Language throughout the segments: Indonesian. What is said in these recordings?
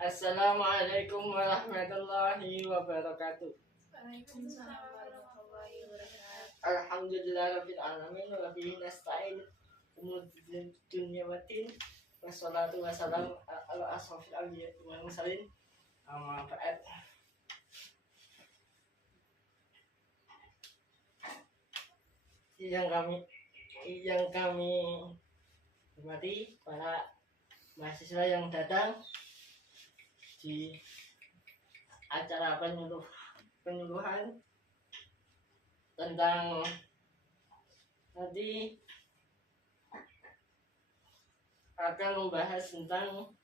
Assalamualaikum warahmatullahi wabarakatuh. Waalaikumsalam warahmatullahi wabarakatuh. Alhamdulillahirabbil alamin wa bihi nasta'in umur dunya waddin. Wassalatu wassalamu ala asrofil anbiya'i wal mursalin. Amma ba'd. Yang kami hormati para mahasiswa yang datang di acara penyuluhan tentang nanti akan membahas tentang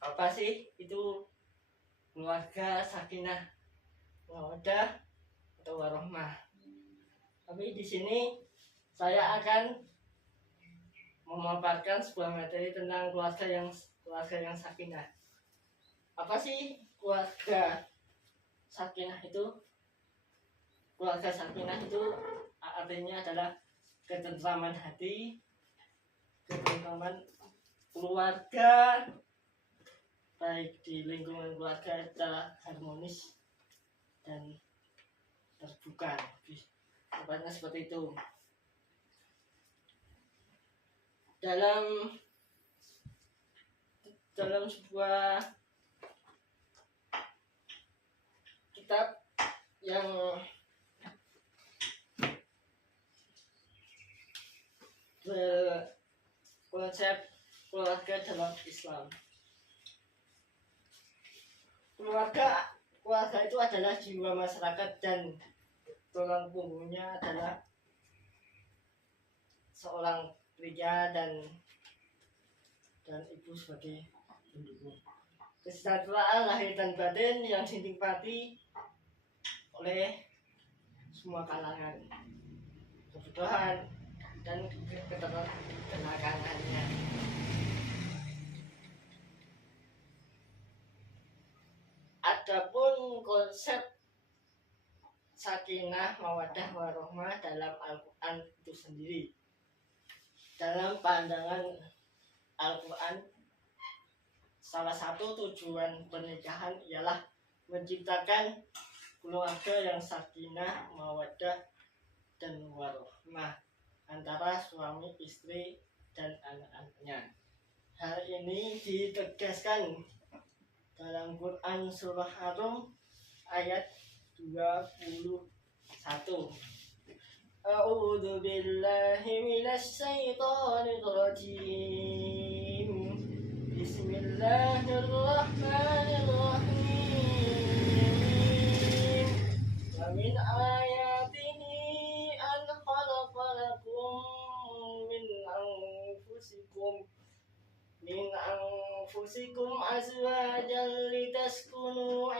apa sih itu keluarga sakinah mawaddah atau warahmah. Tapi di sini saya akan memaparkan sebuah materi tentang keluarga yang sakinah. Apa sih keluarga sakinah itu? Keluarga sakinah itu artinya adalah ketentraman hati, ketentraman keluarga, baik di lingkungan keluarga adalah harmonis dan terbuka. Tepatnya seperti itu. Dalam sebuah kitab yang berkonsep keluarga dalam Islam. Keluarga itu adalah jiwa masyarakat dan tulang punggungnya adalah seorang pria dan ibu sebagai pendukung. Kesejahteraan lahir dan batin yang dinikmati oleh semua kalangan, kebutuhan dan ketenagangannya. Adapun konsep sakinah mawaddah warahmah dalam Al-Quran itu sendiri, dalam pandangan Al-Quran, salah satu tujuan pernikahan ialah menciptakan keluarga yang sakinah mawaddah dan warahmah antara suami istri dan anak-anaknya. Hal ini ditegaskan dalam Quran surah Ar-Rum ayat 21. A'udzu billahi minasy syaithanir rajim. Bismillahirrahmanirrahim. Wa min ayatihi an khalaqa lakum min anfusikum azwajan litaskunu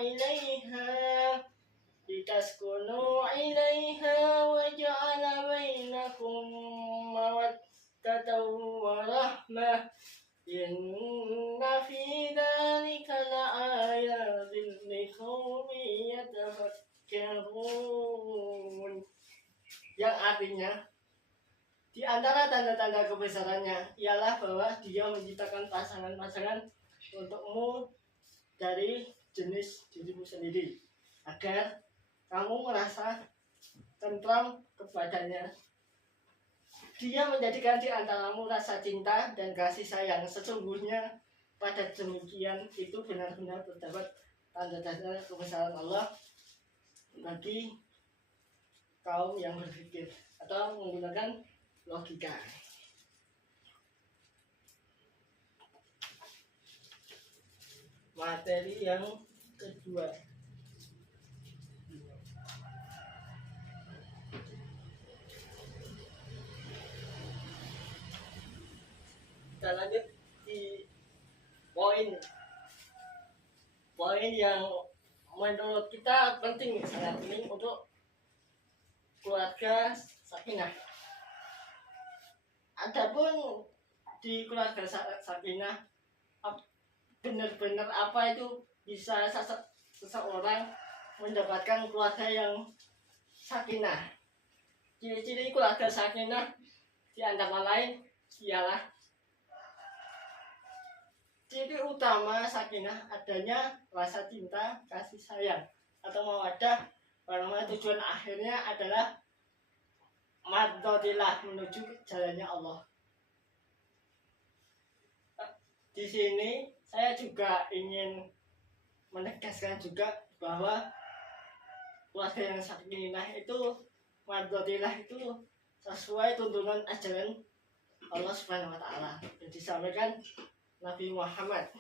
ilaiha wa ja'ala bainakum mawaddatan wa rahmah. Inna fi dzalika laayatin liqaumin yatafakkarun. Yang artinya, di antara tanda-tanda kebesarannya ialah bahwa Dia menciptakan pasangan-pasangan untukmu dari jenis dirimu sendiri, agar kamu merasa tentram kepadanya. Dia menjadikan di antaramu rasa cinta dan kasih sayang. Sesungguhnya pada demikian itu benar-benar terdapat tanda-tanda kebesaran Allah bagi kaum yang berpikir atau menggunakan logika. Materi yang kedua, kita lanjut di poin yang menurut kita sangat penting untuk keluarga sakinah. Adapun di keluarga sakinah, benar-benar apa itu bisa seseorang mendapatkan keluarga yang sakinah? Ciri-ciri keluarga sakinah di antara lain ialah Inti utama sakinah adanya rasa cinta, kasih sayang atau mawaddah warahmah. Tujuan akhirnya adalah madzatillah, menuju jalannya Allah. Di sini saya juga ingin menegaskan juga bahwa keluarga yang sakinah itu, madzatillah itu sesuai tuntunan ajaran Allah Subhanahu wa taala yang disampaikan Nabi Muhammad.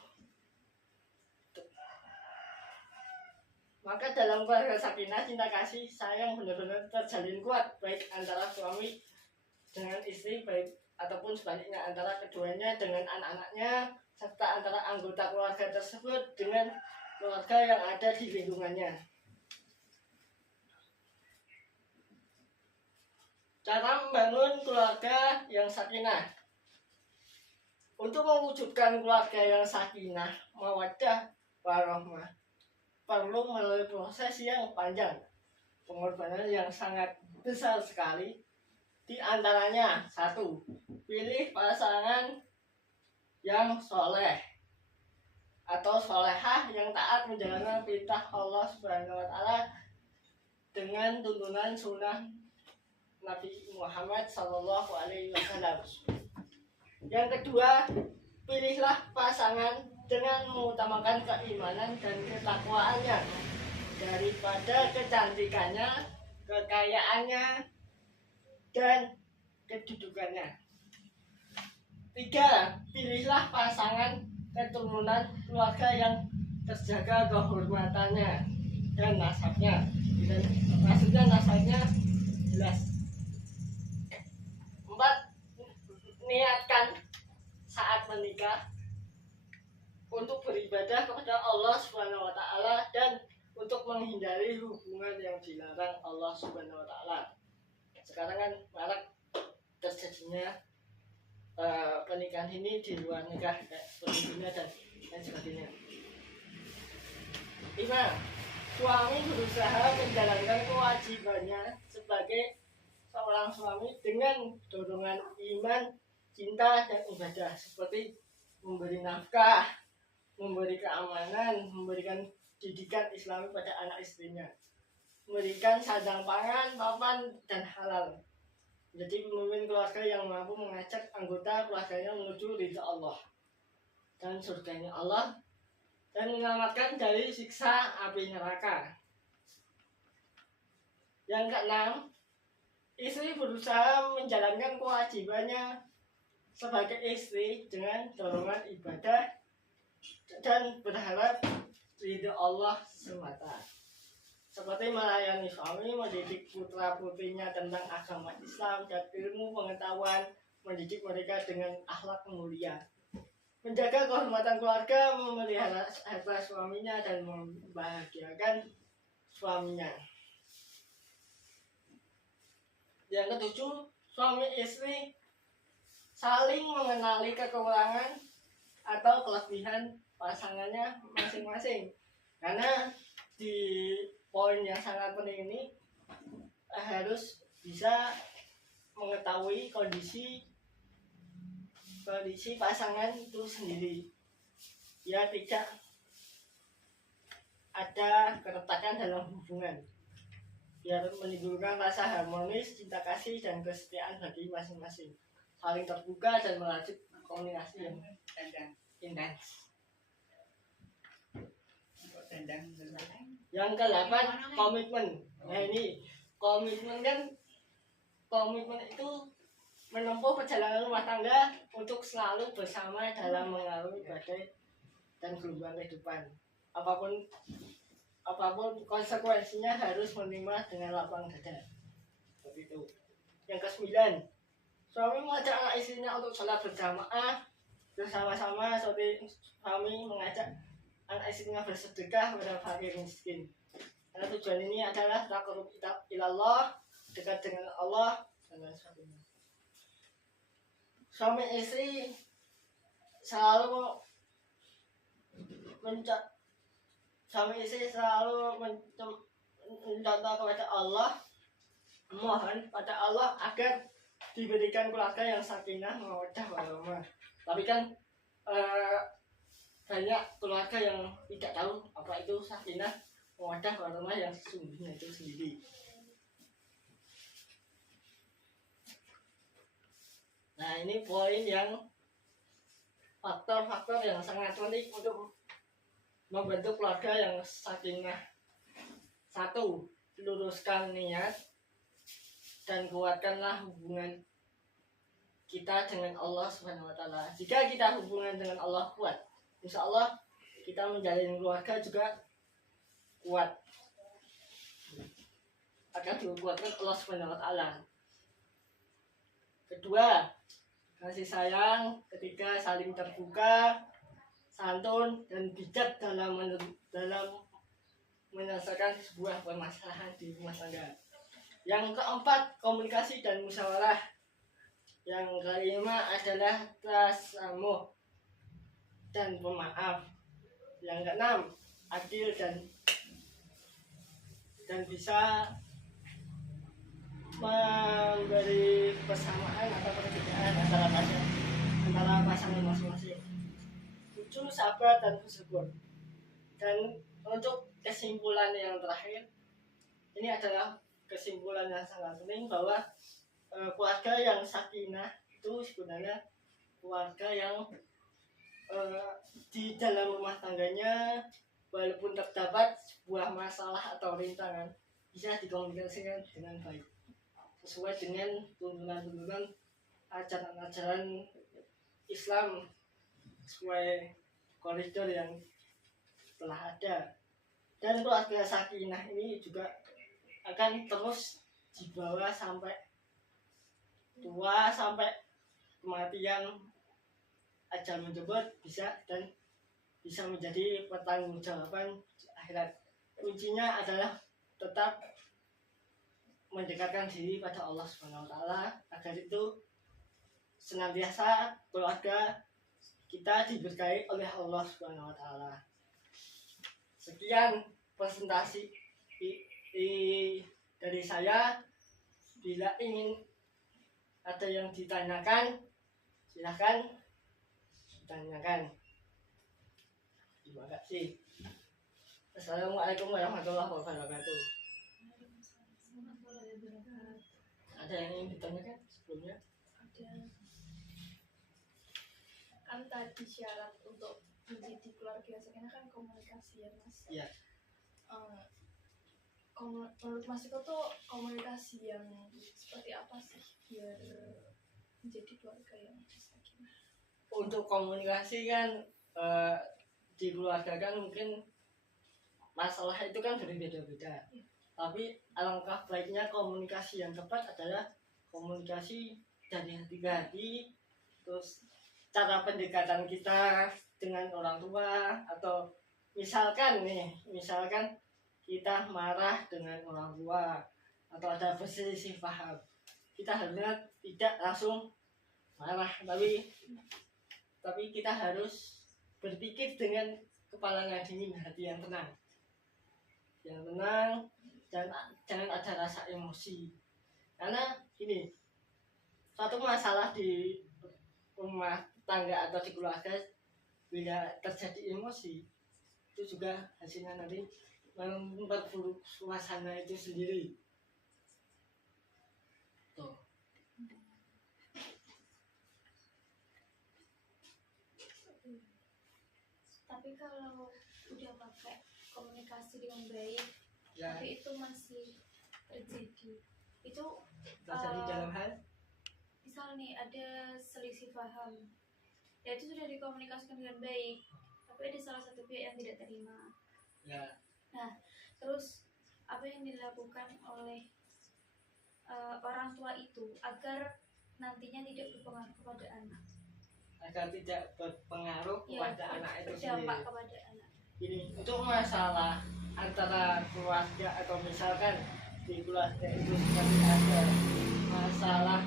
Maka dalam keluarga sakinah, cinta kasih sayang benar-benar terjalin kuat, baik antara suami dengan istri, baik ataupun sebaliknya antara keduanya dengan anak-anaknya, serta antara anggota keluarga tersebut dengan keluarga yang ada di lingkungannya. Cara membangun keluarga yang sakinah. Untuk mewujudkan keluarga yang sakinah, mawaddah, warahmah, perlu melalui proses yang panjang, pengorbanan yang sangat besar sekali. Di antaranya, 1. Pilih pasangan yang soleh atau solehah yang taat menjalankan perintah Allah Subhanahu wa taala dengan tuntunan sunnah Nabi Muhammad Sallallahu Alaihi Wasallam. Yang kedua, pilihlah pasangan dengan mengutamakan keimanan dan ketakwaannya daripada kecantikannya, kekayaannya, dan kedudukannya. 3. Pilihlah pasangan keturunan keluarga yang terjaga kehormatannya dan nasabnya. Dan maksudnya nasabnya jelas. 4. Niatkan saat menikah untuk beribadah kepada Allah Subhanahu wa taala dan untuk menghindari hubungan yang dilarang Allah Subhanahu wa taala. Sekarang kan marak terjadinya pernikahan ini di luar nikah, kayak seperti dunia dan lain sebagainya. 5. Suami berusaha menjalankan kewajibannya sebagai seorang suami dengan dorongan iman, cinta, dan ibadah, seperti memberi nafkah, memberi keamanan, memberikan didikan Islami pada anak istrinya, memberikan sandang pangan, papan, dan halal. Jadi pemimpin keluarga yang mampu mengajak anggota keluarganya menuju ridha Allah dan surganya Allah dan menyelamatkan dari siksa api neraka. Yang keenam, istri berusaha menjalankan kewajibannya sebagai istri dengan dorongan ibadah dan berharap ridha Allah semata, seperti melayani suami, mendidik putra-putrinya tentang agama Islam dan ilmu pengetahuan, mendidik mereka dengan akhlak mulia, menjaga kehormatan keluarga, memelihara harta suaminya, dan membahagiakan suaminya. Yang ketujuh, suami istri saling mengenali kekurangan atau kelebihan pasangannya masing-masing. Karena di poin yang sangat penting ini harus bisa mengetahui kondisi pasangan itu sendiri, ya tidak ada keretakan dalam hubungan, biar menimbulkan rasa harmonis, cinta kasih, dan kesetiaan bagi masing-masing, saling terbuka dan melanjut komunikasi yang intens. Yang ke-8, komitmen. Nah ini komitmen itu menempuh perjalanan rumah tangga untuk selalu bersama dalam mengalami badai dan gelombang kehidupan. Apapun konsekuensinya harus menerima dengan lapang dada. Seperti itu. Yang ke-9, suami mengajak anak istrinya untuk sholat berjamaah bersama-sama, seperti suami mengajak anak istrinya bersedekah pada fakir miskin. Karena tujuan ini adalah taqarrub ilallah, dekat dengan Allah dan lain sebagainya. Suami istri selalu mencontoh kepada Allah, mohon pada Allah agar diberikan keluarga yang sakinah, mawaddah, warahmah. Tapi kan banyak keluarga yang tidak tahu apa itu sakinah mawaddah warahmah yang sesungguhnya itu sendiri. Nah, ini poin yang faktor-faktor yang sangat penting untuk membentuk keluarga yang sakinah. 1. Luruskan niat dan kuatkanlah hubungan kita dengan Allah Subhanahu wa taala. Jika kita hubungan dengan Allah kuat, insya Allah kita menjalin keluarga juga kuat. Akan dikuatkan Allah Subhanahu wa taala. Kedua, kasih sayang ketika saling terbuka, santun dan bijak dalam menyelesaikan sebuah permasalahan di rumah tangga. Yang keempat, komunikasi dan musyawarah. Yang kelima adalah tasamuh dan pemaaf. Yang keenam, adil dan bisa memberi persamaan atau perbedaan antara pasangan masing-masing. 7. Sabar dan bersyukur. Dan untuk kesimpulan yang terakhir, ini adalah kesimpulan yang sangat penting bahwa keluarga yang sakinah itu sebenarnya keluarga yang di dalam rumah tangganya walaupun terdapat sebuah masalah atau rintangan bisa dikomunikasikan dengan baik sesuai dengan tuntunan-tuntunan ajaran-ajaran Islam sesuai koridor yang telah ada. Dan keluarga sakinah ini juga akan terus dibawa sampai tua, sampai kematian ajal menjemput dan bisa menjadi pertanggungjawaban akhirat. Kuncinya adalah tetap mendekatkan diri pada Allah Subhanahu wa taala agar itu senantiasa keluarga kita diberkahi oleh Allah Subhanahu wa taala. Sekian presentasi dari saya. Bila ingin ada yang ditanyakan, silahkan ditanyakan. Terima kasih. Assalamualaikum warahmatullahi wabarakatuh. Ada yang ingin ditanyakan sebelumnya? Ada. Kan tadi syarat untuk menjadi keluarga sakinah kan komunikasi ya Mas. Iya. Menurut Mas Iko tuh komunikasi yang seperti apa sih biar menjadi keluarga yang sakinah? Untuk komunikasi kan di keluarga kan mungkin masalah itu kan berbeda-beda. Ya. Tapi alangkah baiknya komunikasi yang tepat adalah komunikasi dari hati ke hati. Terus cara pendekatan kita dengan orang tua, atau misalkan kita marah dengan orang tua atau ada perselisih paham, kita harusnya tidak langsung marah, tapi kita harus berpikir dengan kepala yang dingin, hati yang tenang, dan jangan ada rasa emosi. Karena ini suatu masalah di rumah tangga atau di keluarga, bila terjadi emosi itu juga hasilnya nanti memperburuk suasana itu sendiri. Tuh. Tapi kalau udah pakai komunikasi dengan baik, Ya, tapi itu masih terjadi. Itu terjadi dalam hal misal nih ada selisih paham, ya itu sudah dikomunikasikan dengan baik, tapi ada salah satu pihak yang tidak terima. ya. Nah, terus apa yang dilakukan oleh orang tua itu agar nantinya tidak berpengaruh kepada anak? Agar tidak berpengaruh kepada anak itu sendiri. Berdampak kepada anak. Ini untuk masalah antara keluarga, atau misalkan di keluarga itu seperti ada masalah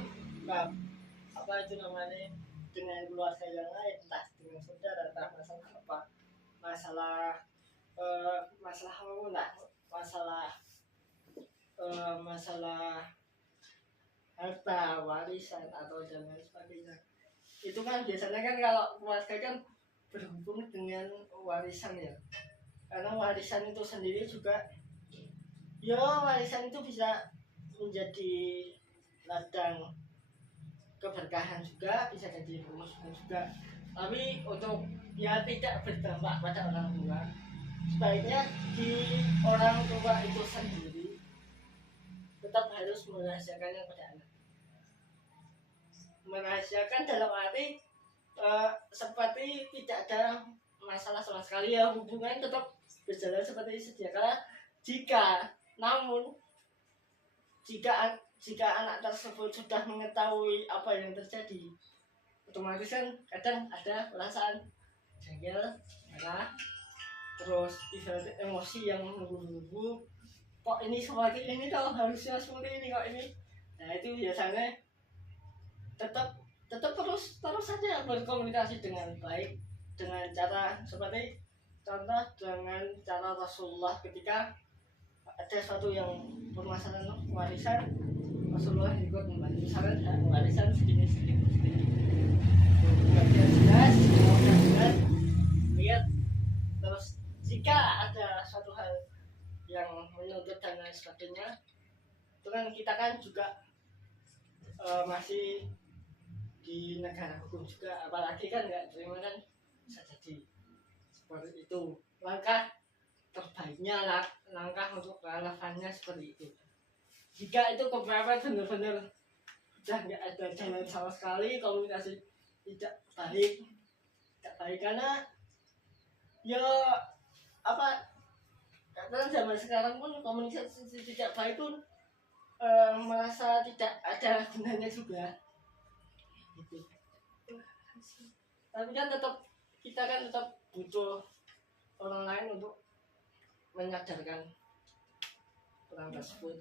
apa itu namanya dengan keluarga yang lain, entah dengan saudara, entah masalah apa, masalah harta warisan atau dan lain sebagainya. Itu kan biasanya kan kalau keluarga kan berhubung dengan warisan ya, karena warisan itu sendiri juga ya, warisan itu bisa menjadi ladang keberkahan juga, bisa jadi permusuhan juga, tapi untuk ya tidak berdampak pada orang tua, sebaiknya di orang tua itu sendiri tetap harus merahasiakannya pada anak. Merahasiakan dalam arti seperti tidak ada masalah sama sekali ya, hubungan tetap berjalan seperti sedia kala. Namun jika anak tersebut sudah mengetahui apa yang terjadi, otomatis kan kadang ada perasaan jengkel, marah, terus ibarat emosi yang menggebu-gebu, kok ini seperti ini, toh harusnya seperti ini, kok ini. Nah itu biasanya tetap terus saja berkomunikasi dengan baik, dengan cara seperti contoh dengan cara Rasulullah ketika ada sesuatu yang permasalahan warisan, Rasulullah ikut membantu, misalkan warisan segini bagian jelas lihat. Terus jika ada suatu hal yang menuntut dan lain sebagainya, itu kan kita kan juga masih di negara hukum juga, apalagi kan nggak terima kan bisa jadi seperti itu. Langkah terbaiknya langkah untuk relevannya seperti itu. Jika itu kepepet benar-benar udah nggak ada jalan sama sekali, komunikasi tidak baik karena ya apa, karena zaman sekarang pun komunikasi tidak baik pun merasa tidak ada gunanya juga gitu. Tapi kan kita kan tetap butuh orang lain untuk menyadarkan orang tersebut.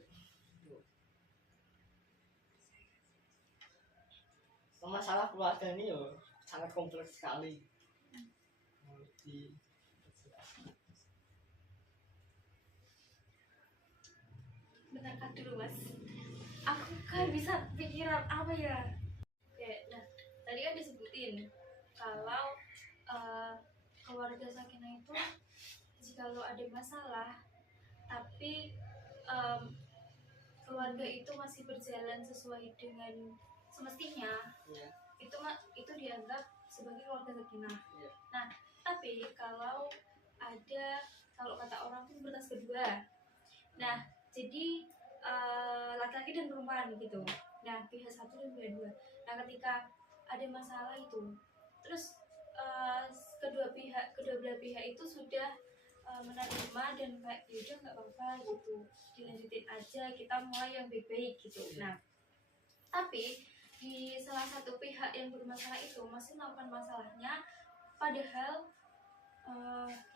Masalah keluarga ini yo sangat kompleks sekali. Bentar dulu mas, aku kan bisa pikiran apa ya. Oke, nah tadi kan disebutin kalau keluarga sakinah itu jika lo ada masalah tapi keluarga itu masih berjalan sesuai dengan semestinya, yeah, itu dianggap sebagai keluarga sakinah. yeah. Nah, tapi kalau kata orang itu berkas kedua, nah jadi laki-laki dan perempuan gitu. Nah, pihak satu dan pihak dua. Nah, ketika ada masalah itu, terus kedua belah pihak itu sudah menerima dan kayak yaudah nggak apa-apa gitu, dilanjutin aja, kita mulai yang baik-baik gitu. Nah, tapi di salah satu pihak yang bermasalah itu masih melakukan masalahnya, padahal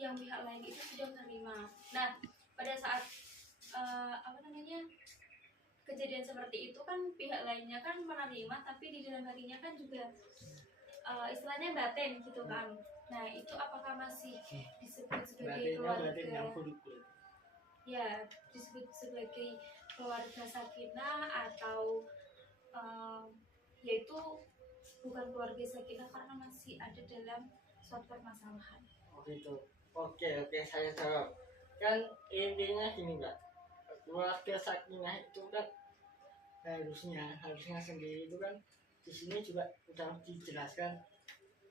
yang pihak lain itu sudah menerima. Nah, pada saat kejadian seperti itu kan pihak lainnya kan menerima, tapi di dalam hatinya kan juga istilahnya batin gitu kan. Nah, itu apakah masih disebut sebagai keluarga? Ya, disebut sebagai keluarga sakinah atau yaitu bukan keluarga sakinah karena masih ada dalam suatu permasalahan. Oh gitu. Oke, saya jawab. Kan intinya gini Mbak, keluarga sakinah itu kan harusnya sendiri itu kan di sini juga sudah dijelaskan,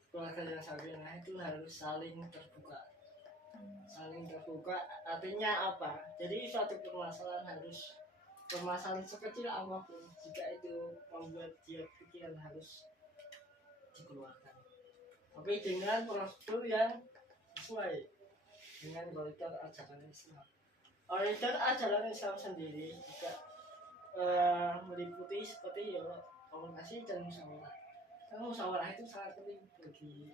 keluarga yang sakinah itu harus saling terbuka. Saling terbuka artinya apa? Jadi suatu permasalahan sekecil apapun, jika itu membuat dia pikiran, harus dikeluarkan, tapi dengan prosedur yang sesuai dengan koridor ajaran Islam. Koridor ajaran Islam sendiri juga meliputi seperti ya komunikasi dan musyawarah. Karena musyawarah itu sangat penting bagi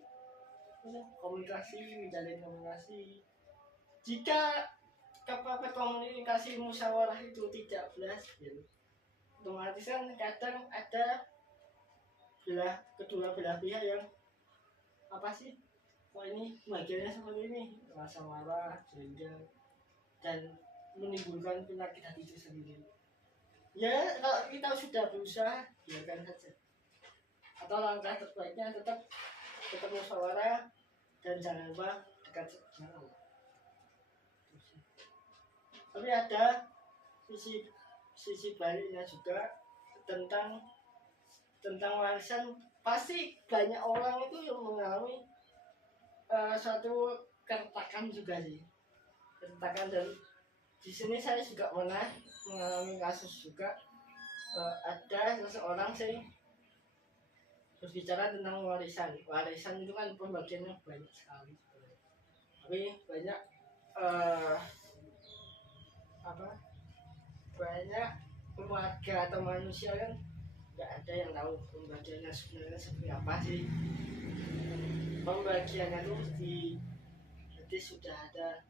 menjalin komunikasi. Jika kepepet komunikasi musyawarah itu tidak berhasil, otomatis kan kadang ada kedua belah pihak yang apa sih, kok ini bagiannya seperti ini, rasa marah, jengkel, dan menimbulkan penyakit hati itu sendiri. Ya kalau kita sudah berusaha, biarkan saja. Atau langkah terbaiknya tetap musyawarah dan jangan lupa dekat dengan Allah. Tapi ada sisi baliknya juga tentang warisan. Pasti banyak orang itu yang mengalami suatu keretakan juga sih, keretakan. Dan di sini saya juga pernah mengalami kasus juga. Ada seseorang sih berbicara tentang warisan. Warisan itu kan pembagiannya banyak sekali, tapi banyak banyak keluarga atau manusia kan nggak ada yang tahu pembagiannya sebenarnya seperti apa sih. Pembagiannya itu jadi sudah ada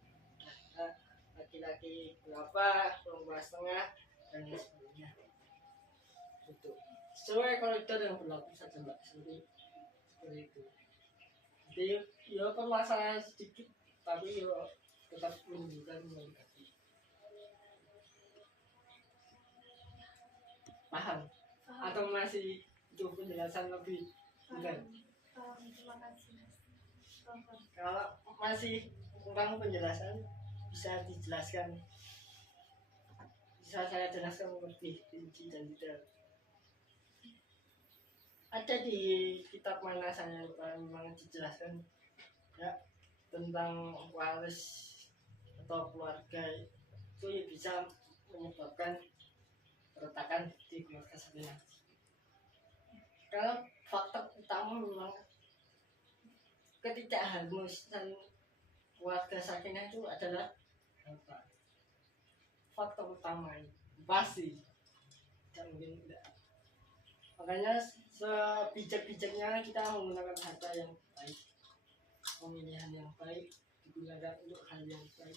laki-laki berapa, perempuan setengah, dan lain sebagainya. Itu sesuai koridor yang berlaku saja mbak, seperti itu. Jadi ya permasalahan sedikit, tapi ya tetap menunjukkan melengkapi. Paham? Atau masih itu penjelasan lebih bukan? Terima kasih Mas. Kalau masih kurang penjelasan bisa dijelaskan, bisa saya jelaskan lebih rinci dan detail. Ada di kitab mana saya memang dijelaskan ya tentang waris atau keluarga itu ya bisa menyebabkan keretakan di keluarga sendiri. Karena faktor utama memang ketidakharmonisan keluarga sakinah itu adalah apa? Faktor utama ini pasti tidak mungkin tidak. Makanya sebijak-bijaknya kita menggunakan harta yang baik, pemilihan yang baik digunakan untuk hal yang baik,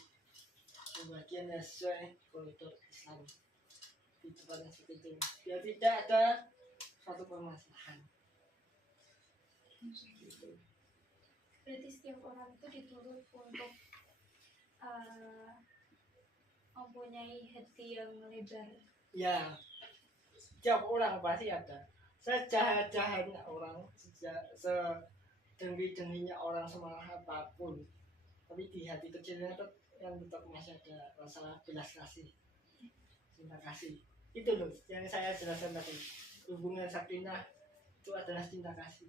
pembagian yang sesuai koridor Islam di tempat yang seperti itu, biar tidak ada suatu permasalahan. Gitu. Berarti setiap orang itu dituntut untuk mempunyai hati yang lebar. Ya, setiap orang pasti ada. Sejahat-jahatnya orang, sedengki-dengkinya orang, semangat apapun, tapi di hati kecilnya yang tetap masih ada rasa belas kasih, cinta kasih. Itu loh yang saya jelaskan tadi. Hubungan sakinah itu adalah cinta kasih.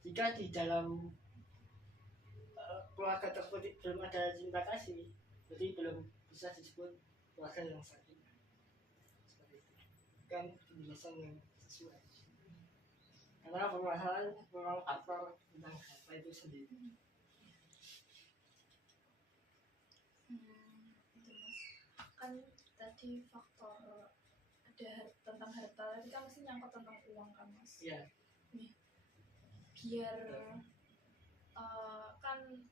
Jika di dalam keluarga tersebut belum ada cinta kasih, jadi belum bisa disebut keluarga yang sakinah. Seperti itu. Kan penjelasan yang sesuai. Karena permasalahan memang faktor tentang harta itu sendiri. Itu Mas. Kan tadi faktor ada tentang harta, tapi kan mesti nyangkut tentang uang kan Mas. Iya. Nih, biar kan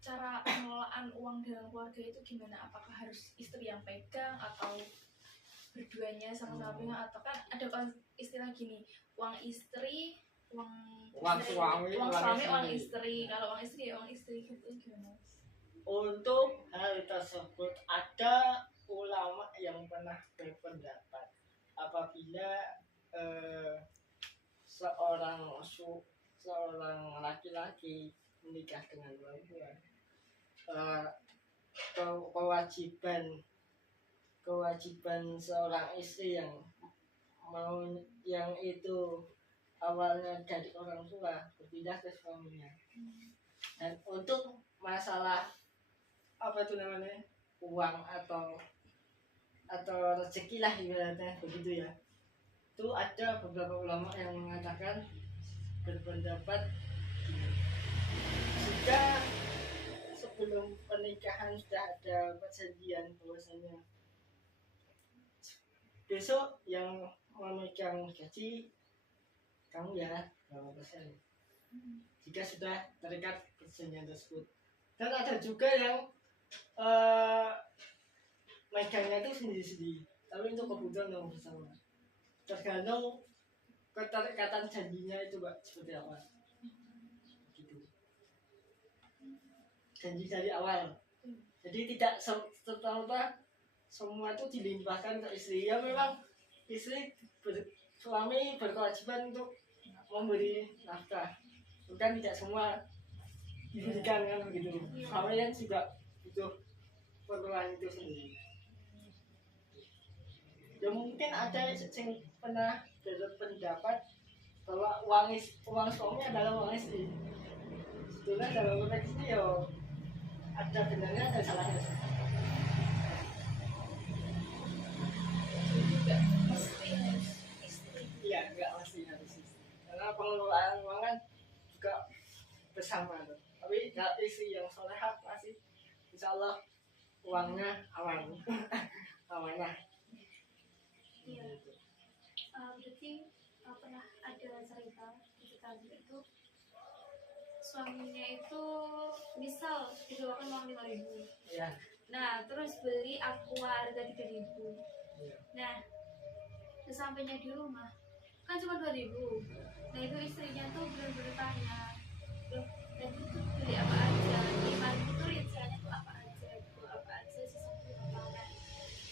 cara pengelolaan uang dalam keluarga itu gimana? Apakah harus istri yang pegang atau berduanya sama-sama pegang, atau kan ada istilah gini, uang istri, uang suami, uang istri. Kalau uang istri ya uang istri gitu, gimana? Untuk hal tersebut ada ulama yang pernah berpendapat apabila seorang laki-laki menikah dengan perempuan, kewajiban seorang istri yang itu awalnya dari orang tua berpindah ke suaminya. Dan untuk masalah apa itu namanya, uang atau rezeki lah ibaratnya begitu ya, itu ada beberapa ulama yang mengatakan, berpendapat jika sebelum pernikahan sudah ada perjanjian bahwasanya besok yang memegang gaji kamu ya berapa persen, jika sudah terikat perjanjian tersebut. Dan ada juga yang megangnya itu sendiri-sendiri, tapi untuk kebutuhan yang bersama, tergantung keterikatan janjinya itu Mbak seperti apa gitu, janji dari awal. Jadi tidak serta-merta semua itu dilimpahkan ke istri. Ya memang suami berkewajiban untuk memberi nafkah, bukan tidak semua diberikan kan begitu. Suami kan juga butuh perluan itu sendiri. Ya mungkin ada yang pernah berpendapat bahwa uang suami adalah uang istri. Sebetulnya dalam konteks ini ya ada benarnya ada salahnya. juga mesti harus istri. Iya, enggak mesti harus istri. Karena pengelolaan uang kan juga bersama tuh. Tapi kalau istri yang solehah pasti insya Allah uangnya aman. Amanah. Iya. Berarti pernah ada cerita ketika dia itu suaminya itu misal dikeluarkan uang 5.000. Iya. Nah terus beli aqua harga 3.000. Iya. Nah sesampainya di rumah kan cuma 2.000. Nah itu istrinya tuh benar-benar tanya, loh tadi tuh beli apa aja, 5.000 tuh rinciannya tuh apa aja, itu apa aja sisanya berapa.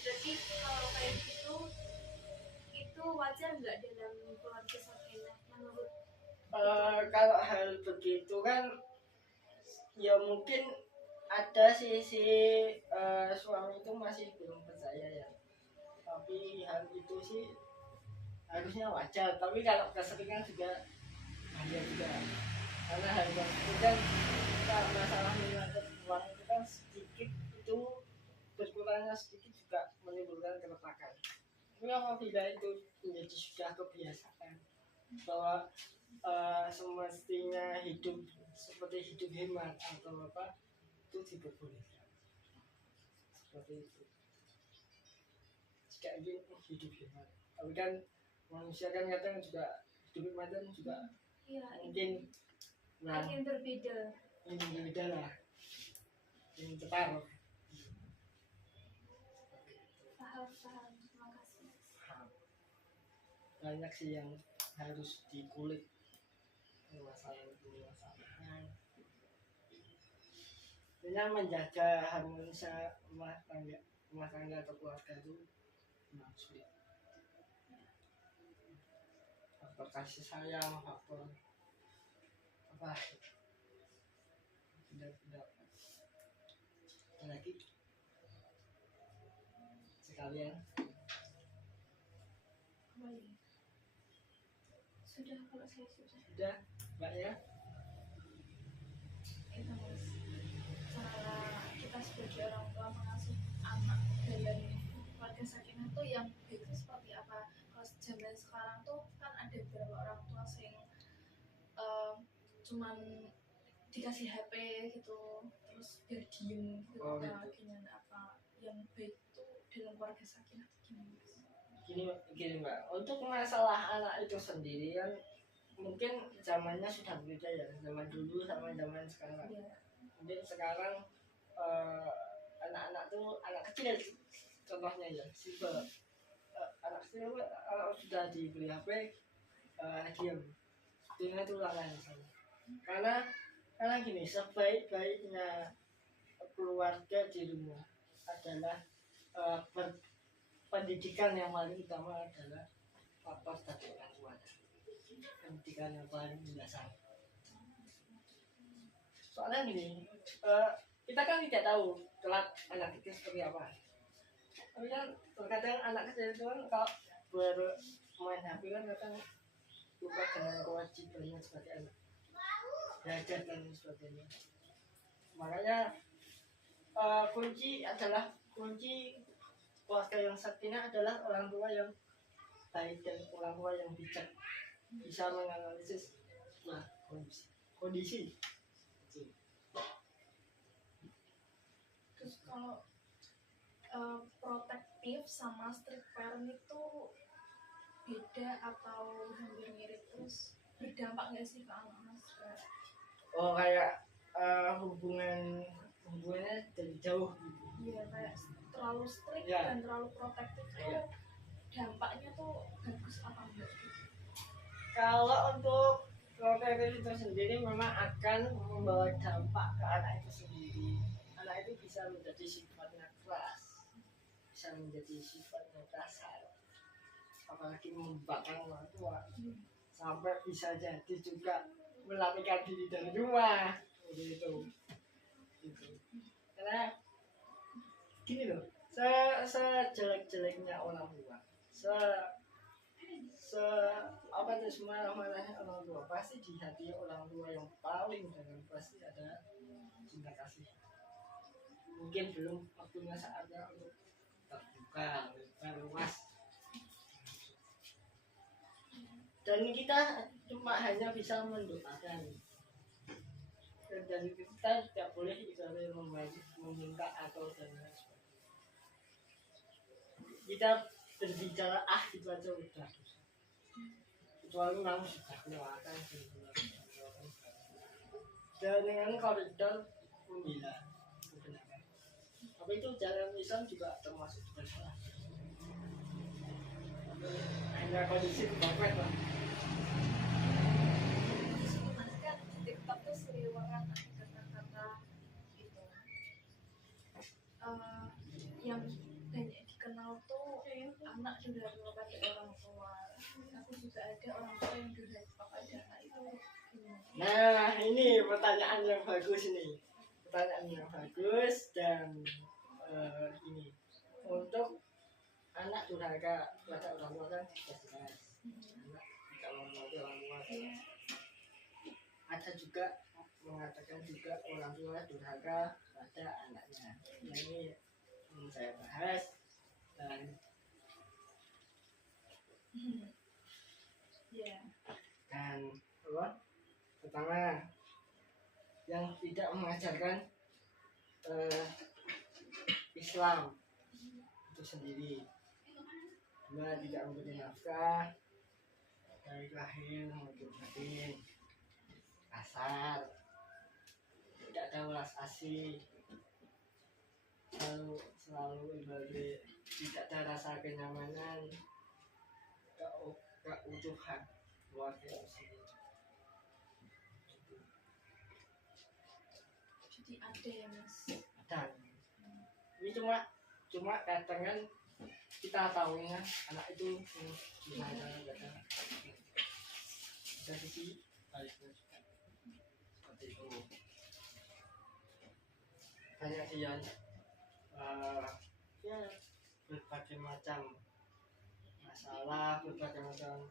Berarti kalau kayak gitu itu wajar nggak dalam keluarga sakinah menurut? Kalau hal begitu kan ya mungkin ada sisi suami itu masih belum percaya ya, tapi hal itu sih harusnya wajar. Tapi kalau keseringan juga bahaya juga, karena hal itu kan kalau masalah mengatur uang itu kan sedikit itu berkurangnya sedikit juga menimbulkan keretakan. Tapi apabila itu menjadi sudah kebiasaan bahwa semestinya hidup seperti hidup hemat atau apa itu diperbolehkan seperti itu. Jika ingin hidup hemat, tapi kan manusia kan kadang juga hidup hemat kan juga Iya, mungkin ingin berbeda. ini berbeda lah, ini cetar. Paham, terima kasih. Banyak sih yang harus dikulik permasalahan dengan menjaga harmonisasi rumah tangga atau keluarga itu memang sulit. Faktor kasih sayang, faktor apa tidak lagi sekalian. Kembali. Sudah kalau saya Sudah Mbak ya. itu mas, cara kita sebagai orang tua mengasuh anak dalam keluarga sakinah tuh yang baik itu seperti apa? Kalau zaman sekarang tuh kan ada beberapa orang tua yang cuman dikasih HP gitu terus biar diem gitu, Oh, gitu. gimana apa yang baik itu dalam keluarga sakinah gimana mas? Gini Mbak, untuk masalah anak itu sendiri kan mungkin zamannya sudah berbeda ya, zaman dulu sama zaman sekarang. Ya. Mungkin sekarang anak-anak tuh anak kecil contohnya ya, simple. Anak kecil kalau sudah dibeli HP diam, sebetulnya itu lalai misalnya. Karena gini, sebaik-baiknya keluarga di rumah adalah pendidikan yang paling utama adalah faktor dari orang tua. Pendidikan yang paling mendasar. Soalnya gini, kita kan tidak tahu kelak anak kita seperti apa. Tapi kan terkadang anak kecil itu kan kalau bermain HP kan kadang lupa dengan kewajibannya sebagai anak, belajar dan sebagainya. Makanya kunci keluarga yang sakinah adalah orang tua yang baik dan orang tua yang bijak, bisa menganalisis kondisi. Terus kalau protektif sama strict parent itu beda atau hampir mirip, terus berdampak nggak sih ke anak mas? Oh kayak hubungannya dari jauh gitu. Iya, kayak terlalu strict Ya. dan terlalu protektif tuh Ya. dampaknya tuh bagus apa enggak? Kalau untuk protektif itu sendiri memang akan membawa dampak ke anak itu sendiri. Anak itu bisa menjadi sifatnya keras, bisa menjadi sifatnya kasar, apalagi membangkang orang tua, sampai bisa jadi juga melarikan diri dari rumah. untuk itu gitu. Karena gini loh, sejelek-jeleknya orang tua, se apa tuh semarah-marahnya orang tua, pasti di hati orang tua yang paling dalam pasti ada cinta kasih. Mungkin belum waktunya saatnya untuk terbuka luas, dan kita cuma hanya bisa mendoakan, dan dari kita tidak boleh misalnya meminta atau dan lain sebagainya. Kita berbicara gitu aja udah, kecuali memang sudah kelewatan dan dengan koridor pembela kebenaran. Tapi itu jalan Islam juga termasuk bersalah, hanya kondisi kebablasan lah. Mas kan di TikTok tuh sering banget ada kata-kata gitu. Yang banyak dikenal tuh anak durhaka pada orang tua. Aku juga ada orang tua yang durhaka pada anak itu. Nah, ini pertanyaan yang bagus ini. Pertanyaan yang bagus dan ini untuk anak durhaka pada orang tua kan jelas. Anak kalau mau orang tua ada juga mengatakan juga orang tua durhaka pada anaknya. Nah, ini saya bahas dan apa? Pertama, yang tidak mengajarkan Islam itu sendiri. Dua, tidak memberi nafkah dari lahir maupun batin, kasar, tidak ada welas asih, selalu ibadah, tidak ada rasa kenyamanan, keutuhan keluarga itu sendiri. Jadi ada ya Mas. Ada. Ini cuma katakan kita tahunya anak itu gimana ada sisi baliknya juga seperti itu. Banyak sih yang ya berbagai macam masalah, berbagai macam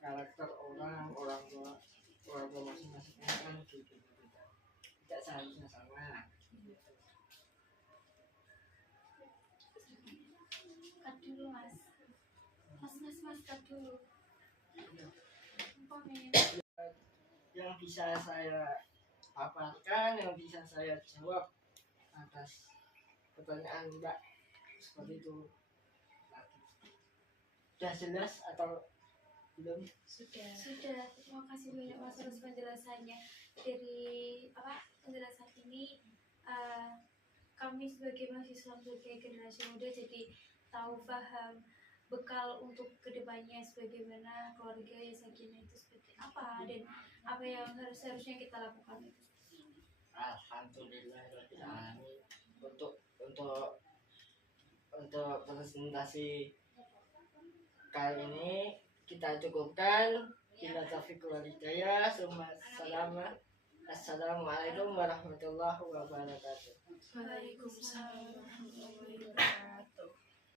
karakter orang tua masing-masing kan berbeda-beda, tidak seharusnya sama. Cut dulu Mas. Mas cut dulu. Yang bisa saya paparkan, yang bisa saya jawab atas pertanyaan Mbak seperti itu. Sudah jelas atau belum? Sudah. Terima kasih banyak Mas atas penjelasannya. Dari penjelasan ini kami sebagai mahasiswa, sebagai generasi muda jadi tahu paham bekal untuk kedepannya sebagaimana keluarga yang sakinah itu seperti apa dan apa yang harusnya kita lakukan itu. Alhamdulillah untuk presentasi kali ini kita cukupkan. Bila taufiq wal hidayah. Assalamualaikum warahmatullahi wabarakatuh. Waalaikumsalam warahmatullahi wabarakatuh.